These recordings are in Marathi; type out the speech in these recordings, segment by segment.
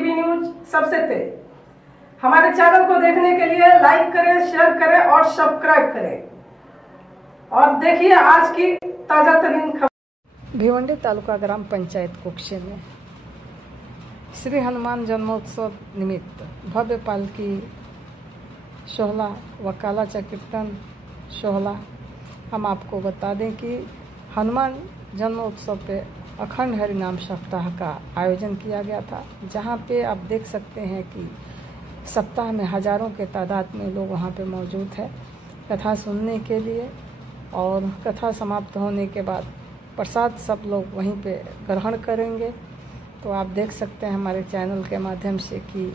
टीवी न्यूज सबसे तेज। हमारे चैनल को देखने के लिए लाइक करें, शेयर करें और सब्सक्राइब करें और देखिए आज की ताजा तरीन खबर। भिवंडी तालुका ग्राम पंचायत कुक्षे में श्री हनुमान जन्मोत्सव निमित्त भव्य पालकी सोहला व कालाचा कीर्तन सोहला। हम आपको बता दें कि हनुमान जन्मोत्सव पे अखंड हरिनाम सप्ताह का आयोजन किया गया था, जहां पे आप देख सकते हैं कि सप्ताह में हजारों के तादाद में लोग वहां पे मौजूद है कथा सुनने के लिए। और कथा समाप्त होने के बाद प्रसाद सब लोग वहीं पे ग्रहण करेंगे। तो आप देख सकते हैं हमारे चैनल के माध्यम से कि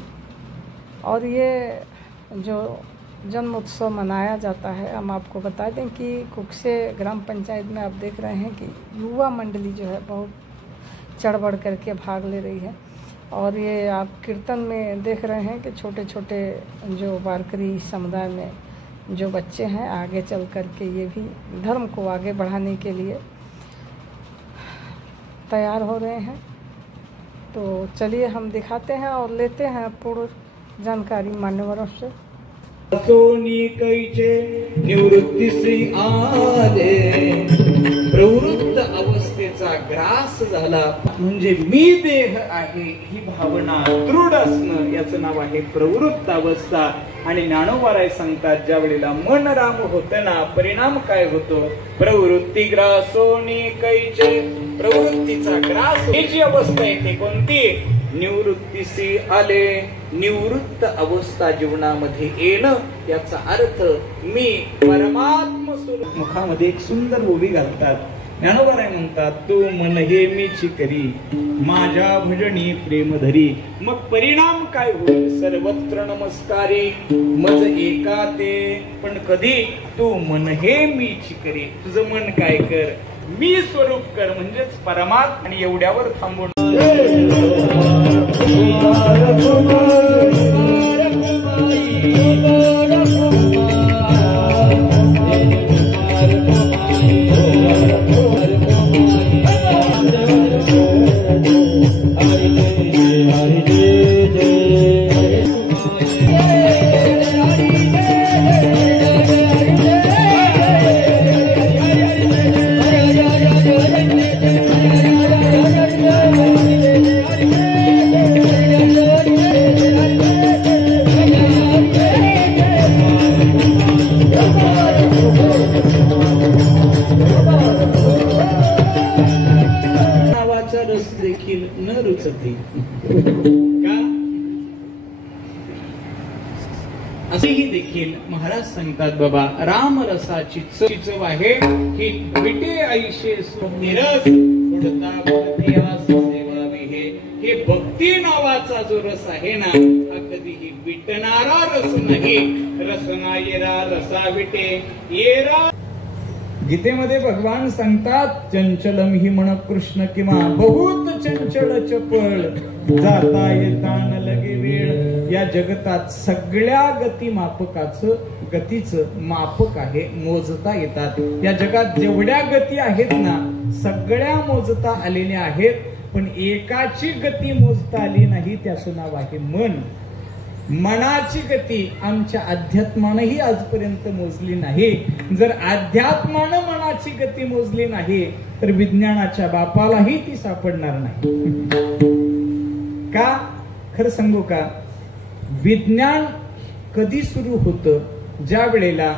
और ये जो जन्म उत्सव मनाया जाता है, हम आपको बता दें कि कुक्षे ग्राम पंचायत में आप देख रहे हैं कि युवा मंडली जो है बहुत चढ़ बढ़ करके भाग ले रही है। और ये आप कीर्तन में देख रहे हैं कि छोटे छोटे जो वारकरी समुदाय में जो बच्चे हैं आगे चल करके ये भी धर्म को आगे बढ़ाने के लिए तैयार हो रहे हैं। तो चलिए हम दिखाते हैं और लेते हैं पूर्ण जानकारी मान्यवरों से। सोनी कैचे निवृत्तीश्री आले, प्रवृत्त अवस्थेचा ग्रास झाला म्हणजे मी देह आहे ही भावना दृढ असणं, याचं नाव आहे प्रवृत्त अवस्था। आणि ज्ञानोबाराय सांगतात ज्या वेळेला मन राम होतं ना, परिणाम काय होतो? प्रवृत्ती ग्रासोनी कैचे, प्रवृत्तीचा ग्रास ही जी अवस्था येते कोणती? निवृत्तीसी आले, निवृत्त अवस्था जीवनामध्ये येणं, याचा अर्थ मी परमात्म स्वरूप। मुखामध्ये एक सुंदर ओवी घालतात, ज्ञानोबाराय म्हणतात तू मन हे मीची करी, माझ्या भजनी प्रेम धरी। मग परिणाम काय होईल? सर्वत्र नमस्कारी मज एका ते, पण कधी? तू मन हे मीची करी, तुझं मन काय कर? मी स्वरूप कर, म्हणजेच परमात्मा। आणि एवढ्यावर थांबून न रुचते का? असेही देखील महाराज सांगतात बाबा, राम रसाची चव आहे ही विटे ऐशे सुनिरस उडता देवास सेवावी। हे भक्ती नावाचा जो रस आहे ना, हा कधीही विटणारा रस नाही। रसना येरा रसा विटे येरा। गीतेमध्ये भगवान सांगतात चंचलम ही म्हण कृष्ण किंवा बहुत चंचल चपळ, जाता येता न लगे वेळ। या जगतात सगळ्या गती गतीचं मापक आहे, मोजता येतात। या जगात जेवढ्या गती आहेत ना, सगळ्या मोजता आलेल्या आहेत, पण एकाची गती मोजता आली नाही, त्याचं नाव आहे मन। मनाची गती आमच्या अध्यात्मानंही आजपर्यंत मोजली नाही। जर अध्यात्मानं मनाची गती मोजली नाही तर विज्ञानाच्या बापालाही ती सापडणार नाही। का? खरं सांगू का? विज्ञान कधी सुरू होतं? ज्या वेळेला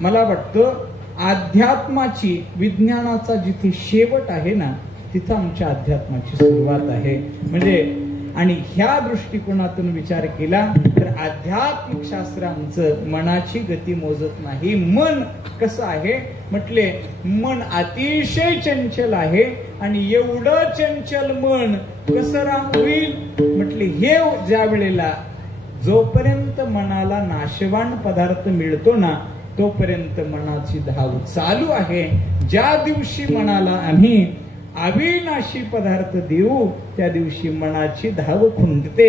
मला वाटतं अध्यात्माची, विज्ञानाचा जिथे शेवट आहे ना, तिथं आमच्या अध्यात्माची सुरुवात आहे। म्हणजे आणि ह्या दृष्टिकोनातून विचार केला तर आध्यात्मिक शास्त्र आमचं मनाची गती मोजत नाही। मन कसं आहे म्हटले? मन अतिशय चंचल आहे आणि एवढं चंचल मन कसं राम होईल म्हटले? हे ज्या वेळेला जोपर्यंत मनाला नाशवान पदार्थ मिळतो ना, तोपर्यंत मनाची धाव चालू आहे। ज्या दिवशी मनाला आम्ही अविनाशी पदार्थ देऊ, त्या दिवशी मनाची धाव खुंटते।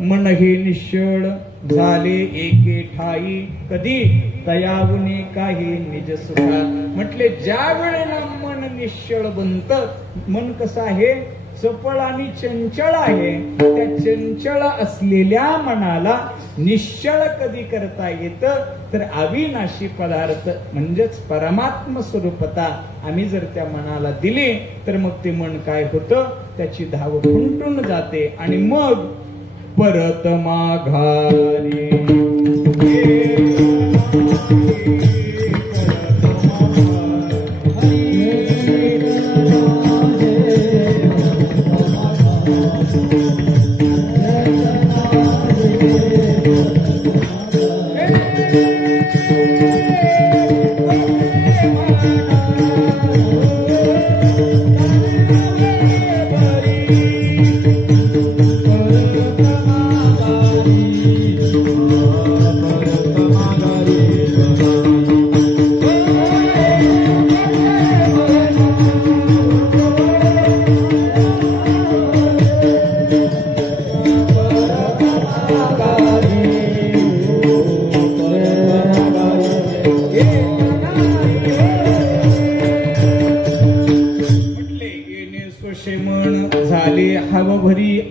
मन हे निश्चळ झाले एके ठाई, कधी? तयावने काही निज सुखा। म्हटले ज्या वेळेला मन निश्चळ बनतं, मन कसं आहे? चपळ आणि चंचळ आहे, त्या चंचळ असलेल्या मनाला निश्चळ कधी करता येतं, तर अविनाशी पदार्थ म्हणजेच परमात्म स्वरूपता आम्ही जर त्या मनाला दिली तर मग ते मन काय होतं, त्याची धाव खुंटून जाते आणि मग परत माघारी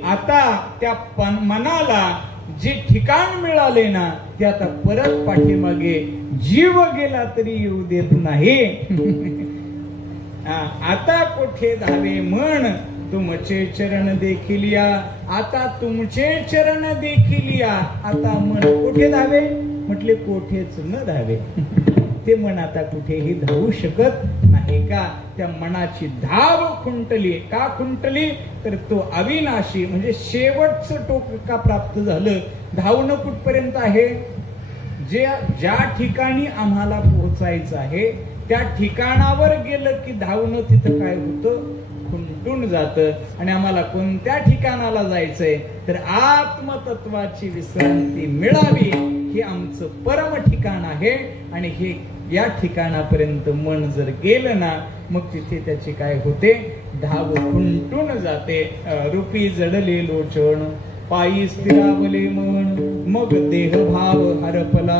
आता त्या मनाला जे ठिकाण मिळाले ना ते आता परत पाठीमागे जीव गेला तरी येऊ देत नाही. आता कोठे धावे म्हण तुमचे चरण देखील या, आता तुमचे चरण देखील या. आता मन कोठे धावे म्हटले, कोठेच न धावे. ते मन आता कुठेही धावू शकत नाही का. त्या मनाची धाव खुंटली. का खुंटली तर तो अविनाशी म्हणजे शेवटचं टोक का प्राप्त झालं. धावणं कुठपर्यंत आहे, ज्या ठिकाणी आम्हाला पोहोचायचं आहे त्या ठिकाणावर गेलं की धावणं तिथं काय होतं, खुंटून जातं. आणि आम्हाला कोणत्या ठिकाणाला जायचंय तर आत्मतत्वाची विश्रांती मिळावी हे आमचं परम ठिकाण आहे. आणि हे या ठिकाणापर्यंत मन जर गेलं ना मग तिथे त्याची काय होते, धाव खुंटून जाते. रूपी जडले लोचन पायी स्थिरावले मन, मग देह भाव हरपला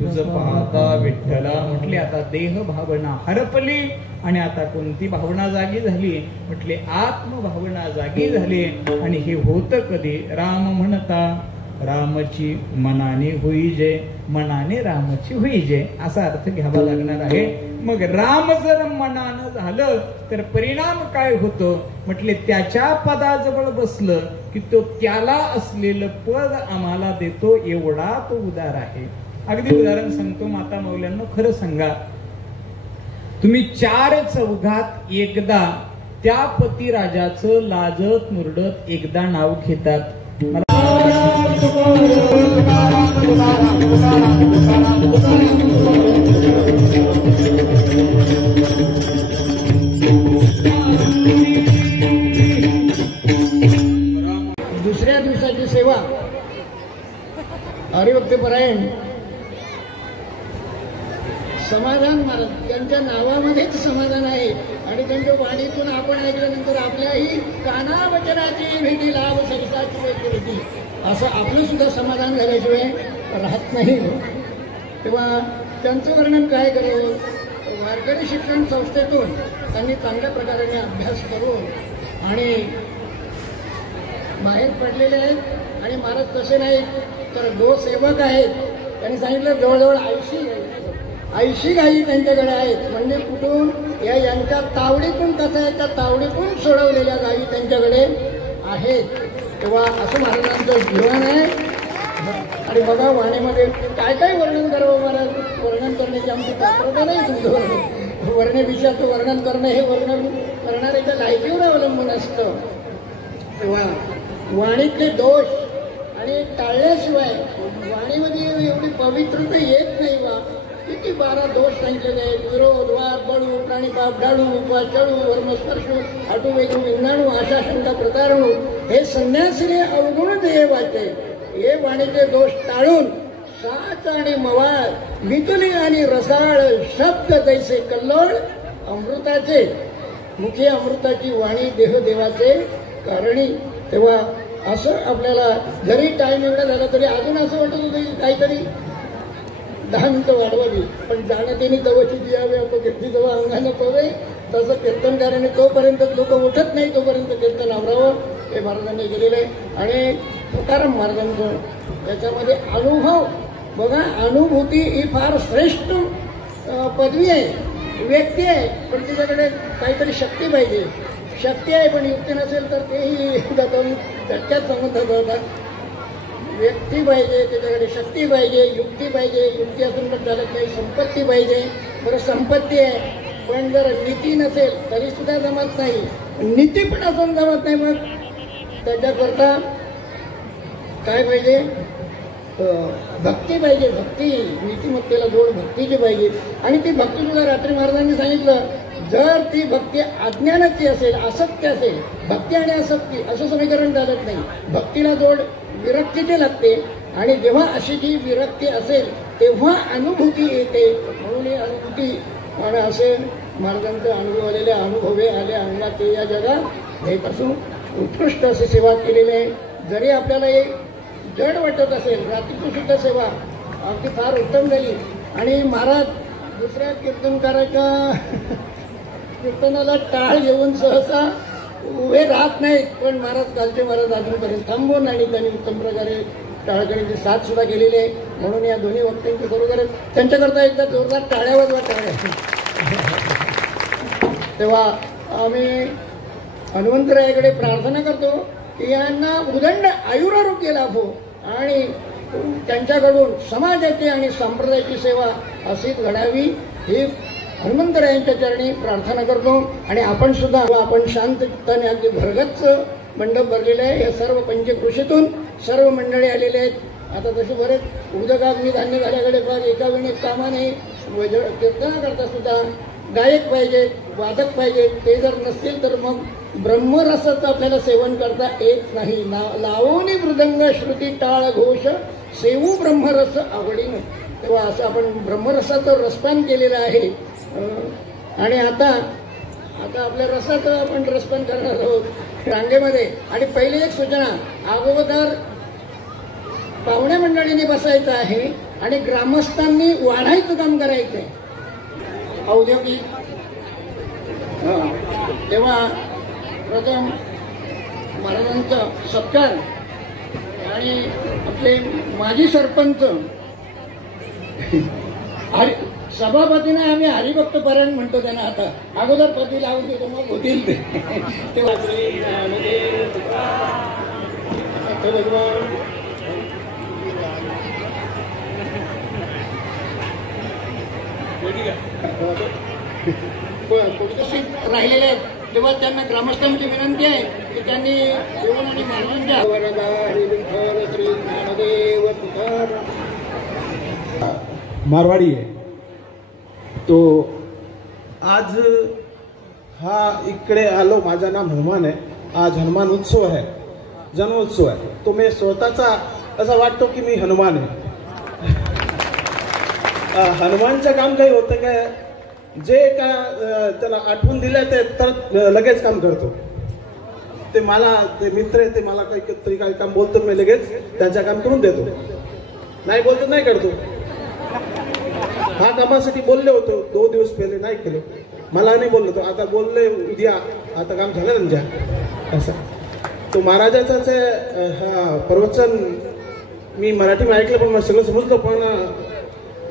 तुझ पाहता विठ्ठला. म्हटले आता देह भावना हरपली आणि आता कोणती भावना जागी झाली म्हटले, आत्मभावना जागी झाली. आणि हे होतं कधी, राम म्हणता रामची मनाने होई जय, मनाने रामची होई जय असा अर्थ घ्यावा लागणार आहे. मग राम जर मनानं झालं तर परिणाम काय होतो म्हटले, त्याच्या पदाजवळ बसलं की तो त्याला असलेलं पद आम्हाला देतो, एवढा तो उदार आहे. अगदी उदाहरण सांगतो माता मौल्यांना, खरं सांगा तुम्ही 4 चौघात एकदा त्या पतिराजाचं लाजत मुरडत एकदा नाव घेतात. दुसऱ्या दिवसाची सेवा हरिभक्तपरायण समाधान महाराज त्यांच्या नावामध्येच समाधान आहे. आणि त्यांच्या वाणीतून आपण ऐकल्यानंतर आपल्याही कानावचनाची भेटी लाभ संस्थाची भेटी असं आपलं सुद्धा समाधान झाल्याशिवाय राहत नाही. तेव्हा त्यांचं वर्णन काय करावं, वारकरी शिक्षण संस्थेतून त्यांनी चांगल्या प्रकारे अभ्यास करून आणि बाहेर पडलेले आहेत. आणि महाराज तसे नाहीत तर गोसेवक आहेत. त्यांनी सांगितलं जवळजवळ 80 गायी त्यांच्याकडे आहेत. म्हणजे कुठून यांच्या तावडीतून कसं आहे, त्या तावडीतून सोडवलेल्या गायी त्यांच्याकडे आहेत. तेव्हा असं महाराजांचं जीवन आहे. आणि बघा वाणीमध्ये काय काय वर्णन करावं महाराज, वर्णन करण्याची आमची पात्रता नाही. तुमचं वर्णविषयाचं वर्णन करणं हे वर्णन करणाऱ्याच्या लायकीवर अवलंबून असतं. तेव्हा वाणीतले दोष आणि टाळल्याशिवाय वाणीमध्ये एवढी पवित्रता येत नाही. वा किती 12 दोष सांगितलेले आहेत, विरोध वाद बळू प्राणीपाप डाळू उपवास चळू वर्मस्पर्शू आटू वेगू विज्ञानू आशा शंका प्रतारणू हे संन्यासीने अवगुण देवाचे. हे वाणीचे दोष टाळून साच आणि मवाळ मिथुनी आणि रसाळ शब्द जैसे कल्लोळ अमृताचे मुखी अमृताची वाणी देवदेवाचे कारणी. तेव्हा असं आपल्याला जरी टाइम एवढा झाला तरी अजून असं वाटत होतं की काहीतरी 10 मिनिटं वाढवावी. पण जाणं त्यांनी तवची द्यावे अपकीर्ती जवळ अंगानं पवे तसं कीर्तनकाराने तोपर्यंत लोक उठत नाही तोपर्यंत कीर्तन आवरावं हे महाराजांनी केलेलं आहे. आणि तुकाराम महाराजांचं त्याच्यामध्ये अनुभव बघा, अनुभूती ही फार श्रेष्ठ पदवी आहे, व्यक्ती आहे, पण त्याच्याकडे काहीतरी शक्ती पाहिजे. शक्ती आहे पण युक्ती नसेल तर तेही जातं झटक्यात समजत होतात. व्यक्ती पाहिजे, त्याच्याकडे शक्ती पाहिजे, युक्ती पाहिजे. युक्ती असून पण चालत नाही, संपत्ती पाहिजे. बरं संपत्ती आहे पण जर नीती नसेल तरी सुद्धा जमत नाही, नीती पण असून जमत नाही. मग त्याच्याकरता काय पाहिजे? भक्ती पाहिजे. भक्ती, नीतिमत्तेला जोड भक्तीची पाहिजे. आणि ती भक्ती सुद्धा रात्री महाराजांनी सांगितलं, जर ती भक्ती अज्ञानाची असेल, असत्य असेल, भक्ती आणि असक्ती असं समीकरण चालत नाही. भक्तीला जोड विरक्तीची लागते आणि जेव्हा अशी ती विरक्ती असेल तेव्हा अनुभूती येते. म्हणून ही अनुभूती आणि असे महाराजांचे अनुभव आलेले, अनुभवे आले अंगात ते या जगात हेपासून उत्कृष्ट अशी सेवा केलेली आहे. जरी आपल्याला एक जड वाटत असेल, रात्रीची सुद्धा सेवा अगदी फार उत्तम झाली. आणि महाराज दुसऱ्या कीर्तनकाराच्या कीर्तनाला टाळ घेऊन सहसा उभे राहत नाहीत, पण महाराज कालचे महाराज अजूनपर्यंत थांबून आणि त्यांनी उत्तम प्रकारे टाळकरीची साथ सुद्धा केलेली आहे. म्हणून या दोन्ही वक्त्यांची खरोखरच त्यांच्याकरता एकदा जोरदार टाळ्यावर वाटावे. तेव्हा आम्ही हनुमंतरायाकडे प्रार्थना करतो की यांना उदंड आयुरारोग्य लाभो आणि त्यांच्याकडून समाजाची आणि संप्रदायाची सेवा अशीच घडावी ही हनुमंतरायांच्या चरणी प्रार्थना करतो. आणि आपण सुद्धा आपण शांतचित्ताने अगदी भरगच्च मंडप भरलेले आहे. या सर्व पंचकृषीतून सर्व मंडळी आलेले आहेत. आता तसे बरेच उदकाग्नी धान्य घाल्याकडे फार एका वेळी कामाने कीर्तना करता सुद्धा गायक पाहिजेत, वादक पाहिजेत. ते जर नसतील तर मग ब्रह्मरसाचं आपल्याला सेवन करता येत नाही. लावोनी मृदंग श्रुती टाळ घोष सेवू ब्रह्मरस आवडीनं. तेव्हा असं आपण ब्रह्मरसाचं रसपान केलेलं आहे. आणि आता आपल्या रसाचं आपण रसपान करणार आहोत रांगेमध्ये. आणि पहिली एक सूचना, अगोदर पाहुण्या मंडळींनी बसायचं आहे आणि ग्रामस्थांनी वाढायचं काम करायचं आहे औद्योगिक. तेव्हा प्रथम महाराजांचा सत्कार आणि आपले माजी सरपंच सभापतींना आम्ही हरिभक्त पारायण म्हणतो त्यांना. आता अगोदर पदी लावून देतो मग होतील ते. तेव्हा राहिलेले आहेत. तेव्हा त्यांना ग्रामस्थांची विनंती आहे की त्यांनी येऊन आणि महाराजांच्या मारवाड़ी है तो आज हा इकडे आलो. माझं नाम हनुमान आहे. आज हनुमान उत्सव आहे, जन्मोत्सव आहे. तो मी स्वतःचा असं वाटतो की मी हनुमान आहे. हनुमानचं काम काही होतं काय, जे का त्याला आठवण दिलं ते तर लगेच काम करतो. ते मला ते मित्र आहे, ते मला काही काही काम बोलतो, मी लगेच त्यांचं काम करून देतो. नाही बोलतो नाही करतो. हा कामासाठी बोलले होतो 2 दिवस पहिले, नाही केलं. मला नाही बोललो तो, आता बोलले उद्या, आता काम झालं त्यांच्या. असं तो महाराजाचाच हा प्रवचन मी मराठीमध्ये ऐकलं पण मला सगळं समजलं, पण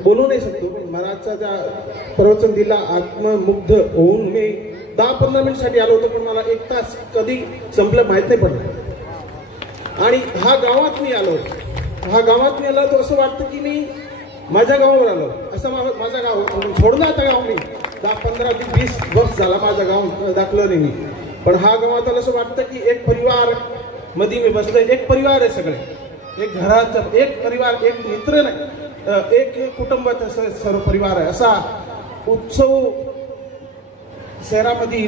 बोलू नाही शकतो. पण महाराजचा त्या प्रवचन दिला, आत्ममुग्ध होऊन मी 10-15 मिनिटसाठी आलो होतो, पण मला 1 तास कधी संपलं माहीत नाही पडलं. आणि हा गावात मी आलो तर असं वाटतं की मी माझ्या गावावर आलो. असं माझं गाव सोडलं आता गाव मी 10-15-20 वर्ष झाला माझं गाव दाखलं नाही मी. पण हा गावात आलं असं वाटतं की एक परिवार मध्ये मी बसलोय. एक परिवार आहे सगळे, एक घराचा एक परिवार, एक मित्र नाही, एक कुटुंबात असं सर्व परिवार आहे. असा उत्सव शहरामध्ये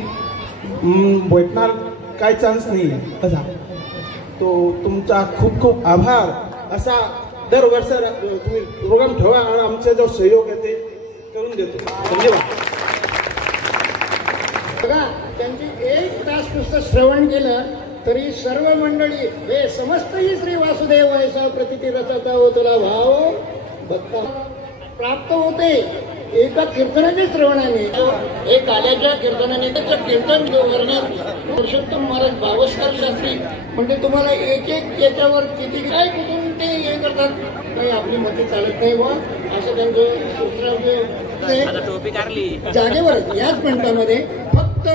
भेटणार काय चान्स नाही आहे. असा तो तुमचा खूप खूप आभार. असा दर वर्ष तुम्ही प्रोग्राम ठेवा आणि आमचा जो सहयोग आहे ते करून देतो. धन्यवाद. बघा, त्यांची 1 तास नुसतं श्रवण केलं तरी सर्व मंडळी हे समस्त ही श्री वासुदेव ऐसा प्रतिती रचाचा हो तुला भाव भक्ता प्राप्त होते. एका कीर्तनाच्या श्रवणाने एक आल्याच्या कीर्तनाने त्याचं कीर्तन करण्यात पुरुषोत्तम महाराज भावस्कर शास्त्री म्हणजे तुम्हाला एक एक याच्यावर किती काय कुठून ते हे करतात, काही आपली मते चालत नाही व असं त्यांचं सूत्र जागेवर याच मिनिटामध्ये फक्त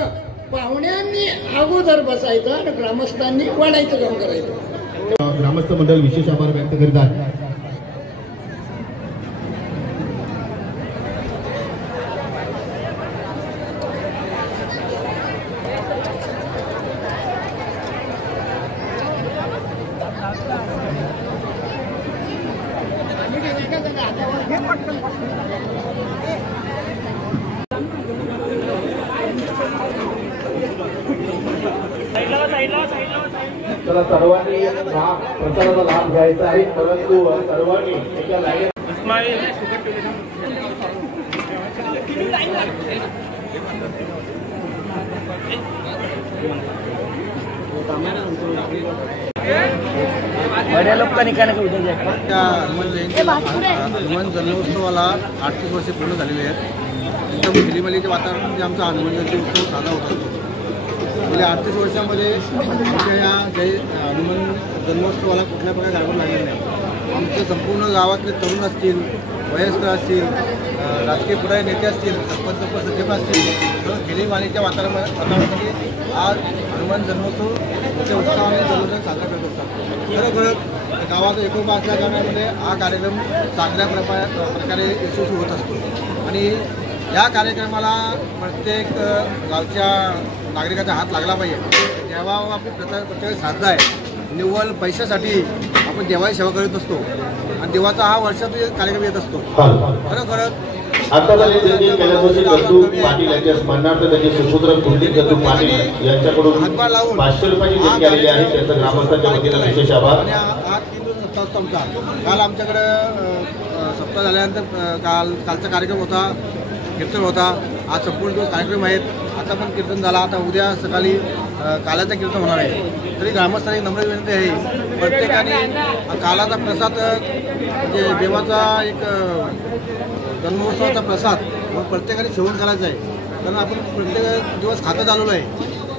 पाहुण्यांनी अगोदर बसायचं आणि ग्रामस्थांनी वाढायचं काम करायचं. ग्रामस्थ मंडळ विशेष आभार व्यक्त करतात. चला सर्वांनी प्रचाराचा लाभ घ्यायचा आहे, परंतु सर्वांनी एका लाईन बड्या लोकांनी काय हनुमान जन्मोत्सवाला 38 वर्षे पूर्ण झालेली आहेत. एकदम हिलीमलीचे वातावरण म्हणजे आमचा हनुमान जयंती उत्सव साधा होत असतो. गेल्या 38 वर्षामध्ये आमच्या या हनुमान जन्मोत्सवाला कुठल्या प्रकारे गाडून लागलेलं नाही. आमच्या संपूर्ण गावातले तरुण असतील, वयस्कर असतील, राजकीय पुढारी नेते असतील, सरपंच सचिव असतील, हिलीमालीच्या वातावरणामध्ये आज हनुमान जन्मोत्सव मोठ्या उत्साहाने जल्लोषाने साजरा करत असतात. खरोखरच गावाचा एकोपा असल्या कारणामध्ये हा कार्यक्रम चांगल्या प्रकारे यशस्वी होत असतो आणि या कार्यक्रमाला प्रत्येक गावच्या नागरिकाचा हात लागला पाहिजे. जेव्हा आपली प्रत्येक श्राद्ध आहे, निव्वळ पैशासाठी आपण देवाची सेवा करत असतो आणि देवाचा हा वर्षातून कार्यक्रम येत असतो. खरोखरच आता पाटील यांच्या स्मरणार्थ त्यांचे सुपुत्र कुलदीप दत्तू पाटील यांच्याकडून 500 रुपयाची देणगी आलेली आहे. त्यांचा ग्रामस्थांच्या वतीनं विशेष आभार. आणि हा 3 दिवस सप्ताह होता आमचा. काल आमच्याकडे सप्ताह झाल्यानंतर कालचा कार्यक्रम होता, कीर्तन होता. आज संपूर्ण दिवस कार्यक्रम आहेत. आता पण कीर्तन झाला. आता उद्या सकाळी कालाचं कीर्तन होणार आहे. तरी ग्रामस्थांनी नम्र विनंती आहे, प्रत्येकाने कालाचा प्रसाद म्हणजे देवाचा एक जन्मोत्सवाचा प्रसाद मग प्रत्येकाने सेवन करायचं आहे. कारण आपण प्रत्येक दिवस खातं चालवलं आहे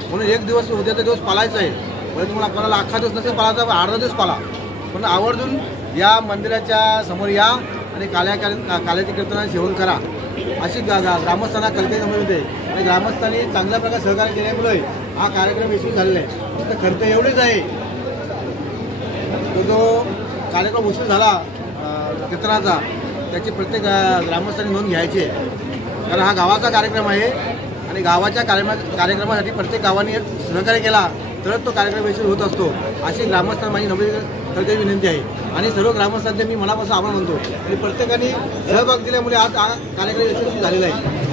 म्हणून एक दिवस उद्याचा दिवस पाळायचा आहे. म्हणजे तुम्हाला कोणाला अख्खा दिवस नसेल पाळायचा, अर्धा दिवस पाळा, पण आवर्जून या मंदिराच्या समोर या आणि काल्याच्या कीर्तनाने सेवन करा अशी ग्रामस्थांना कल्पना समजते. आणि ग्रामस्थांनी चांगल्या प्रकारे सहकार्य केल्यामुळे हा कार्यक्रम यशस्वी झालेला आहे. फक्त खर्च एवढेच आहे, तो जो कार्यक्रम वसूल झाला कीर्तनाचा त्याची प्रत्येक ग्रामस्थांनी नोंद घ्यायची आहे. कारण हा गावाचा कार्यक्रम आहे आणि गावाच्या कार्यक्रमासाठी प्रत्येक गावाने सहकार्य केला तरच तो कार्यक्रम यशस्वी होत असतो. अशी ग्रामस्थांना माझी नम्र विनंती आहे. आणि सर्व ग्रामस्थांचे मी मनापासून आभार मानतो आणि प्रत्येकाने सहभाग दिल्यामुळे आज हा कार्यक्रम यशस्वी झालेला आहे.